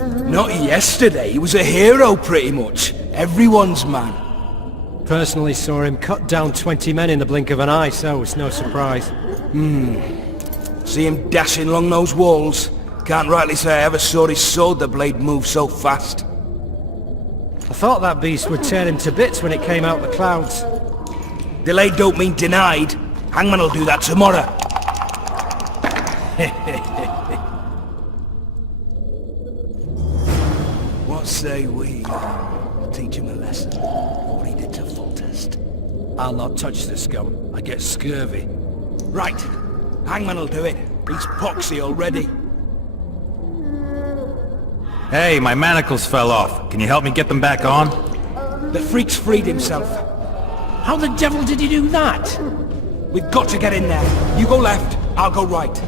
Not yesterday, he was a hero pretty much. Everyone's man. Personally saw him cut down 20 men in the blink of an eye, so it's no surprise. See him dashing along those walls. Can't rightly say I ever saw his sword the blade move so fast. I thought that beast would tear him to bits when it came out the clouds. Delayed don't mean denied. Hangman'll do that tomorrow. What say we teach him a lesson? What he did to Foltest. I'll not touch the scum. I get scurvy. Right. Hangman'll do it. He's poxy already. Hey, my manacles fell off. Can you help me get them back on? The freak's freed himself. How the devil did he do that? We've got to get in there. You go left, I'll go right.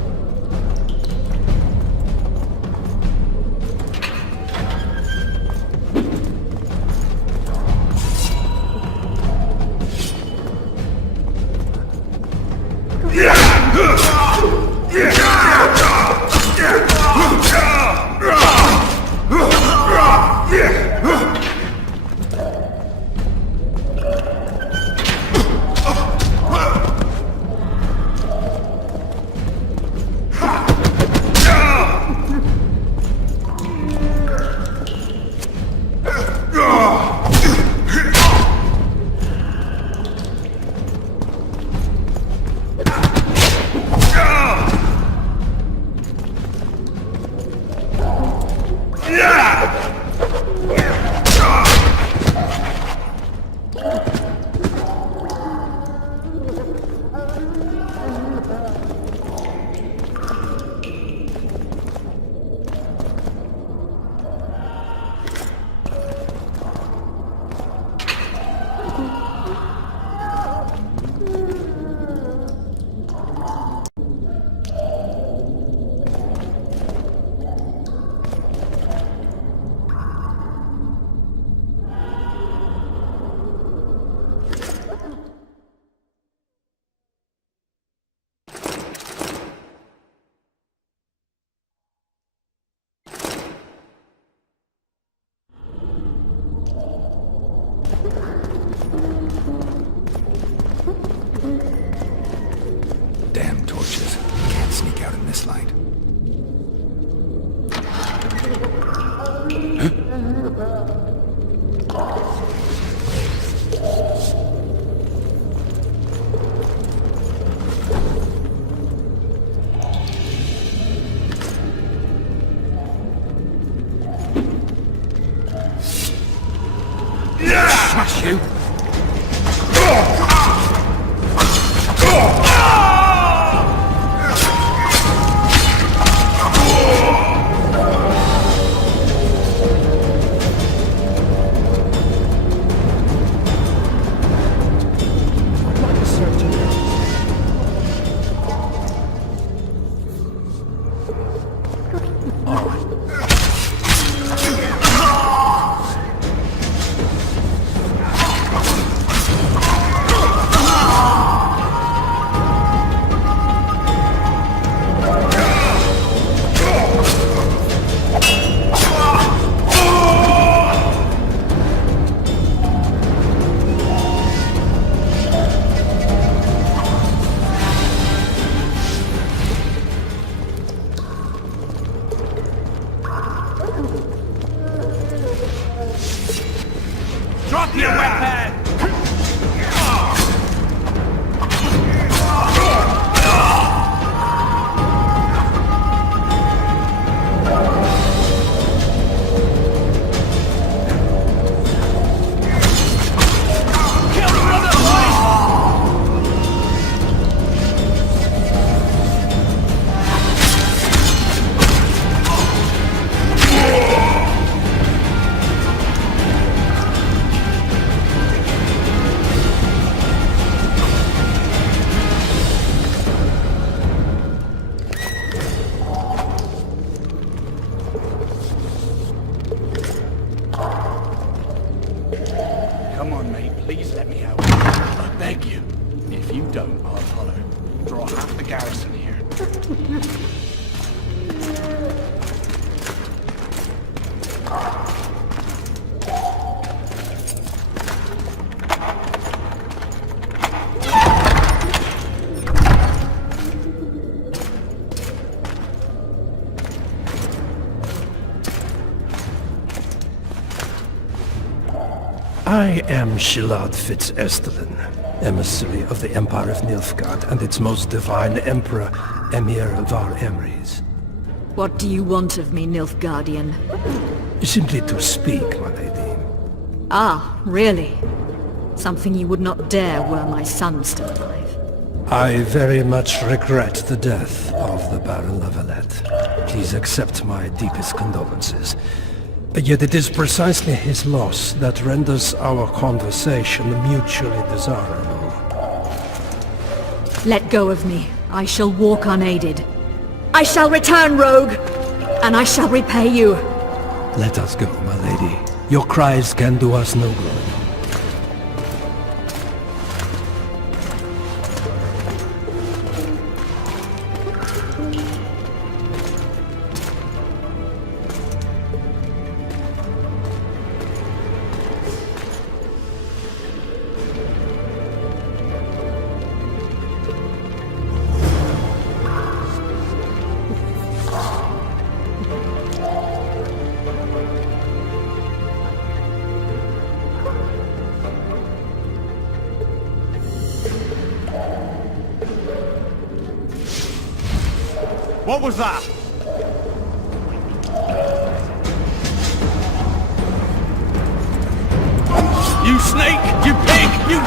Damn torches. Can't sneak out in this light. Smash you! Drop your weapon! I am Shilad Fitz-Estelin, emissary of the Empire of Nilfgaard and its most divine Emperor, Emir Var Emrys. What do you want of me, Nilfgaardian? Simply to speak, my lady. Ah, really? Something you would not dare were my son still alive. I very much regret the death of the Baron Lavalette. Please accept my deepest condolences. Yet it is precisely his loss that renders our conversation mutually desirable. Let go of me. I shall walk unaided. I shall return, rogue! And I shall repay you. Let us go, my lady. Your cries can do us no good. What was that? You snake! You pig! You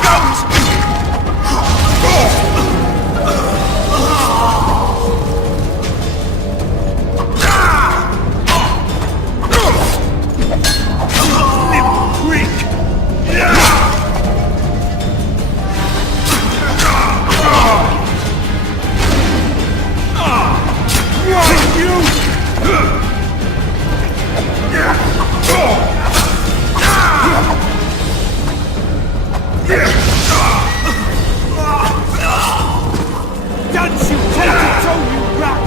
Dance, you toe-to-toe, you rat!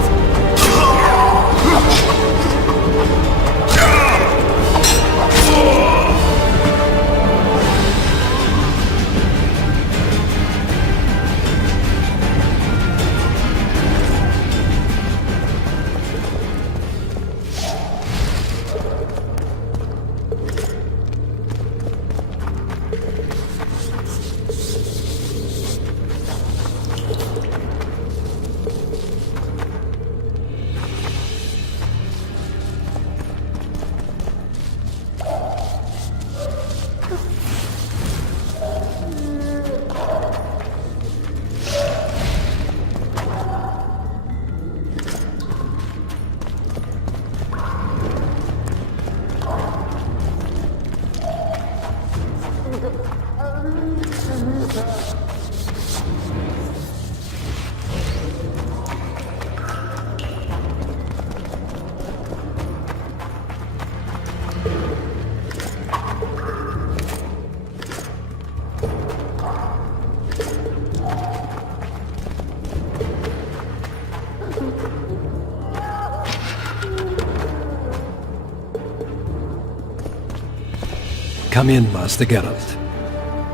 Come in, Master Geralt.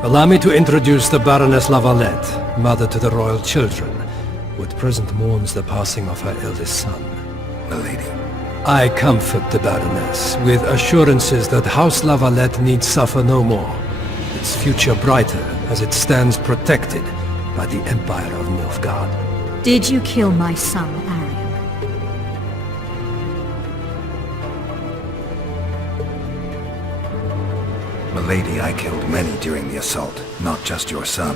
Allow me to introduce the Baroness Lavalette, mother to the royal children, who at present mourns the passing of her eldest son. Milady. I comfort the Baroness with assurances that House Lavalette need suffer no more, its future brighter as it stands protected by the Empire of Nilfgaard. Did you kill my son, Arion? Milady, I killed many during the assault, not just your son.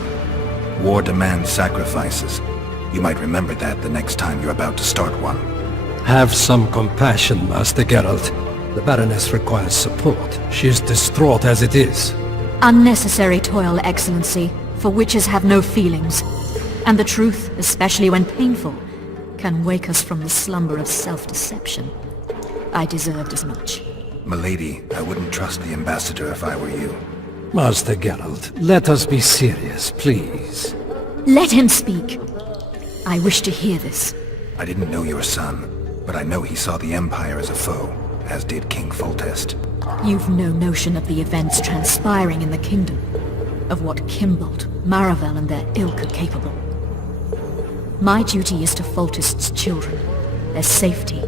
War demands sacrifices. You might remember that the next time you're about to start one. Have some compassion, Master Geralt. The Baroness requires support. She is distraught as it is. Unnecessary toil, Excellency, for witches have no feelings. And the truth, especially when painful, can wake us from the slumber of self-deception. I deserved as much. Milady, I wouldn't trust the ambassador if I were you. Master Geralt, let us be serious, please. Let him speak. I wish to hear this. I didn't know your son, but I know he saw the Empire as a foe, as did King Foltest. You've no notion of the events transpiring in the kingdom, of what Kimbolt, Maravel and their ilk are capable. My duty is to Foltest's children, their safety.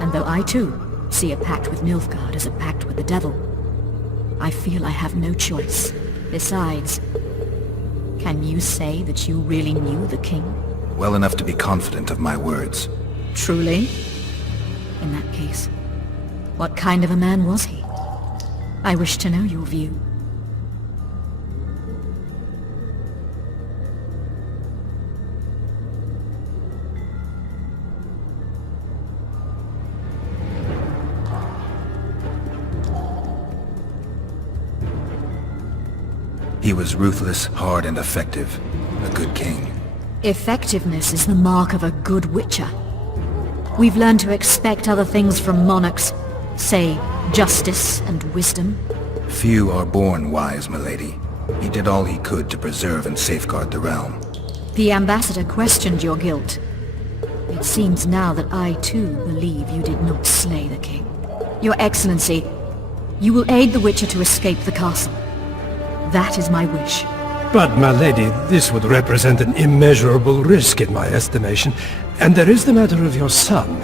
And though I too see a pact with Nilfgaard as a pact with the devil, I feel I have no choice. Besides, can you say that you really knew the king? Well enough to be confident of my words. Truly? In that case, what kind of a man was he? I wish to know your view. He was ruthless, hard, and effective. A good king. Effectiveness is the mark of a good witcher. We've learned to expect other things from monarchs. Say, justice and wisdom. Few are born wise, milady. He did all he could to preserve and safeguard the realm. The ambassador questioned your guilt. It seems now that I too believe you did not slay the king. Your Excellency, you will aid the witcher to escape the castle. That is my wish. But, my lady, this would represent an immeasurable risk in my estimation. And there is the matter of your son.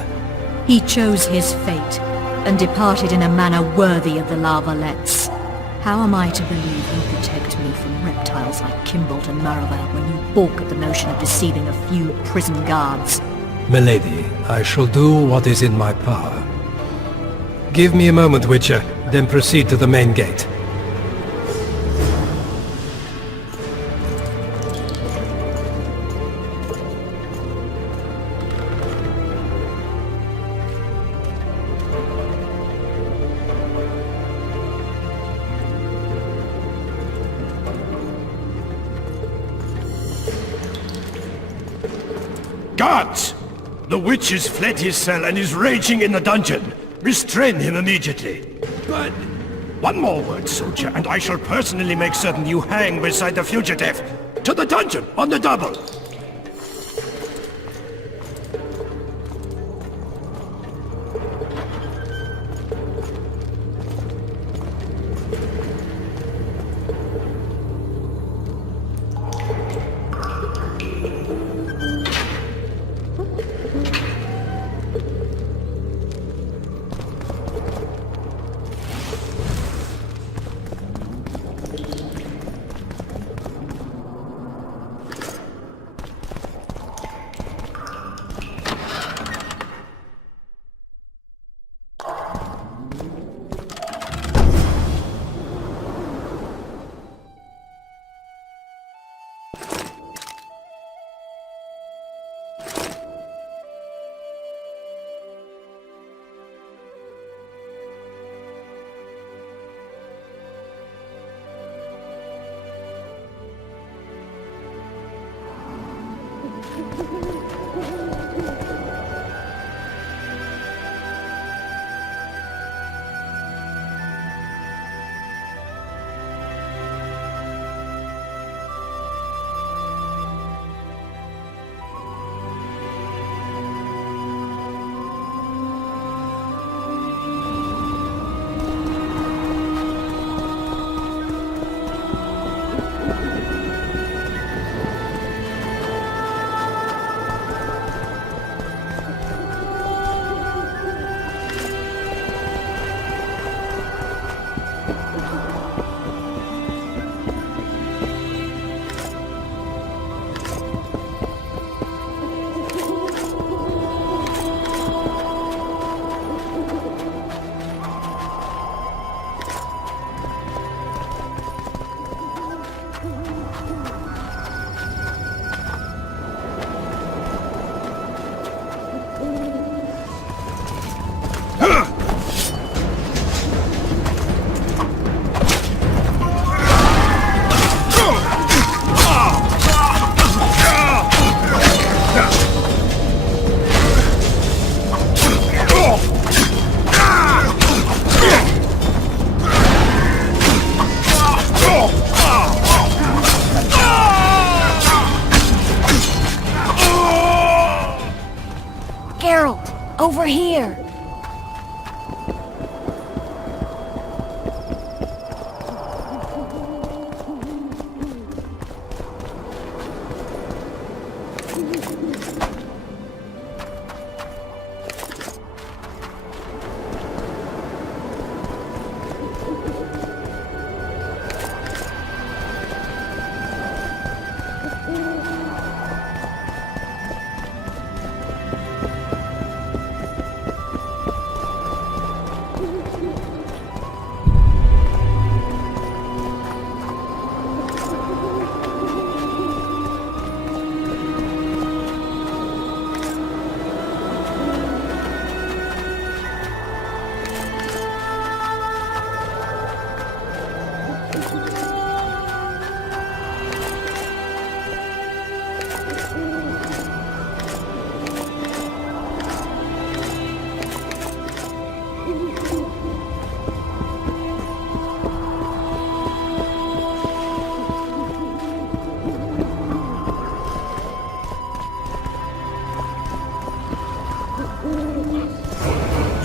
He chose his fate, and departed in a manner worthy of the La Valettes. How am I to believe you protect me from reptiles like Kimbolt and Maribel when you balk at the notion of deceiving a few prison guards? Milady, I shall do what is in my power. Give me a moment, Witcher, then proceed to the main gate. Guards! The witch has fled his cell and is raging in the dungeon. Restrain him immediately. But... one more word, soldier, and I shall personally make certain you hang beside the fugitive. To the dungeon, on the double!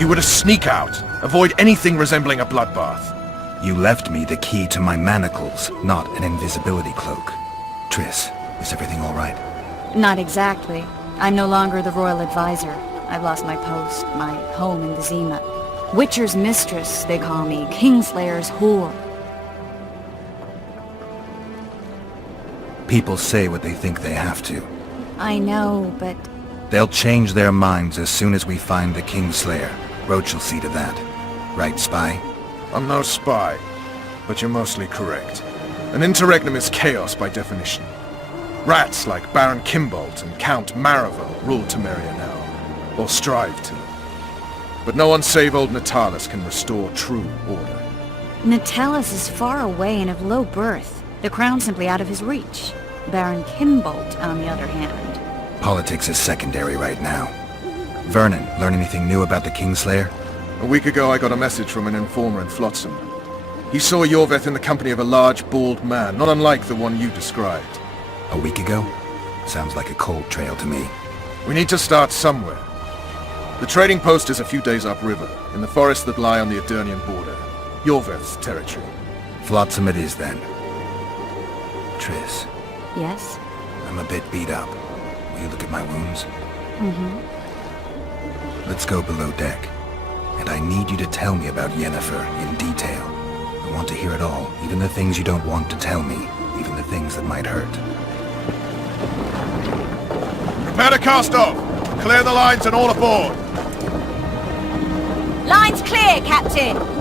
you were to sneak out. Avoid anything resembling a bloodbath. You left me the key to my manacles, not an invisibility cloak. Triss, is everything all right? Not exactly. I'm no longer the royal advisor. I've lost my post, my home in Vizima. Witcher's mistress, they call me. Kingslayer's whore. People say what they think they have to. I know, but... They'll change their minds as soon as we find the Kingslayer. Roach will see to that. Right, Spy? I'm no spy, but you're mostly correct. An interregnum is chaos by definition. Rats like Baron Kimbolt and Count Maravel rule Temeria now, or strive to. But no one save old Natalis can restore true order. Natalis is far away and of low birth. The crown's simply out of his reach. Baron Kimbolt, on the other hand. Politics is secondary right now. Vernon, learn anything new about the Kingslayer? A week ago I got a message from an informer in Flotsam. He saw Yorveth in the company of a large, bald man, not unlike the one you described. A week ago? Sounds like a cold trail to me. We need to start somewhere. The trading post is a few days upriver, in the forests that lie on the Edirnian border. Yorveth's territory. Flotsam it is then. Triss, Yes? I'm a bit beat up. Will you look at my wounds? Let's go below deck. And I need you to tell me about Yennefer in detail. I want to hear it all, even the things you don't want to tell me, even the things that might hurt. Prepare to cast off! Clear the lines and all aboard! Line's clear, Captain!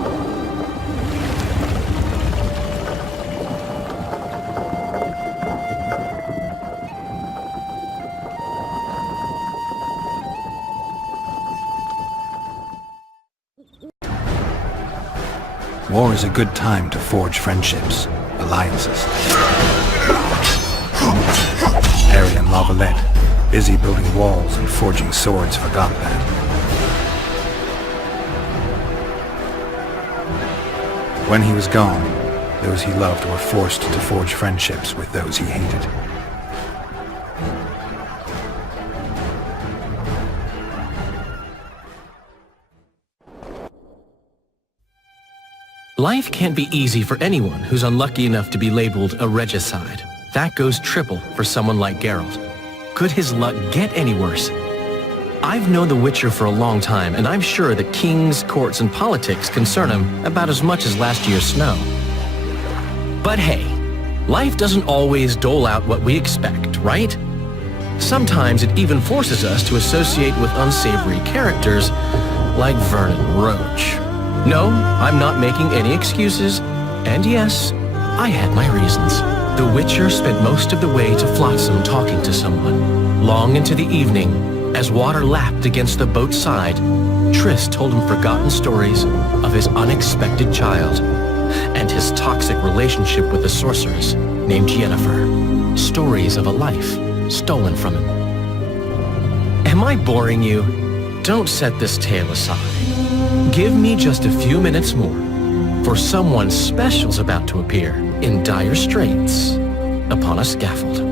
War is a good time to forge friendships, alliances. Harry and Lavalette, busy building walls and forging swords, forgot that. When he was gone, those he loved were forced to forge friendships with those he hated. Life can't be easy for anyone who's unlucky enough to be labeled a regicide. That goes triple for someone like Geralt. Could his luck get any worse? I've known the Witcher for a long time, and I'm sure that kings, courts, and politics concern him about as much as last year's snow. But hey, life doesn't always dole out what we expect, right? Sometimes it even forces us to associate with unsavory characters like Vernon Roach. No, I'm not making any excuses, and yes, I had my reasons. The Witcher spent most of the way to Flotsam talking to someone. Long into the evening, as water lapped against the boat's side, Triss told him forgotten stories of his unexpected child and his toxic relationship with a sorceress named Yennefer. Stories of a life stolen from him. Am I boring you? Don't set this tale aside. Give me just a few minutes more, for someone special's about to appear in dire straits upon a scaffold.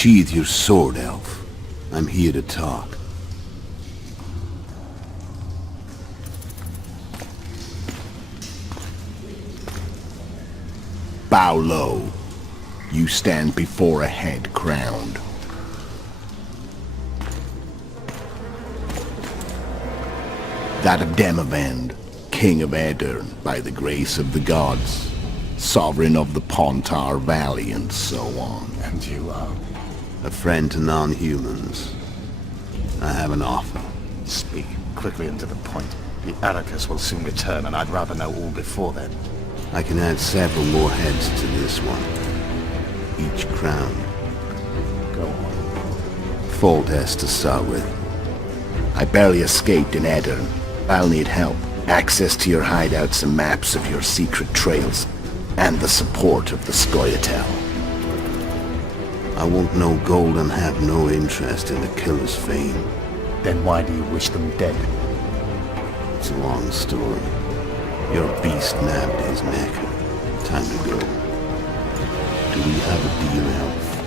Sheathe your sword, Elf. I'm here to talk. Bow low. You stand before a head crowned. That of Demavend, King of Aedirn, by the grace of the gods, sovereign of the Pontar Valley, and so on. And you are? A friend to non-humans. I have an offer. Speak quickly and to the point. The Arrakis will soon return, and I'd rather know all before then. I can add several more heads to this one. Each crown. Go on. Foltest to start with. I barely escaped in Aedirn. I'll need help. Access to your hideouts and maps of your secret trails. And the support of the Scoia'tael. I want no gold and have no interest in the killer's fame. Then why do you wish them dead? It's a long story. Your beast nabbed his neck. Time to go. Do we have a deal, Elf?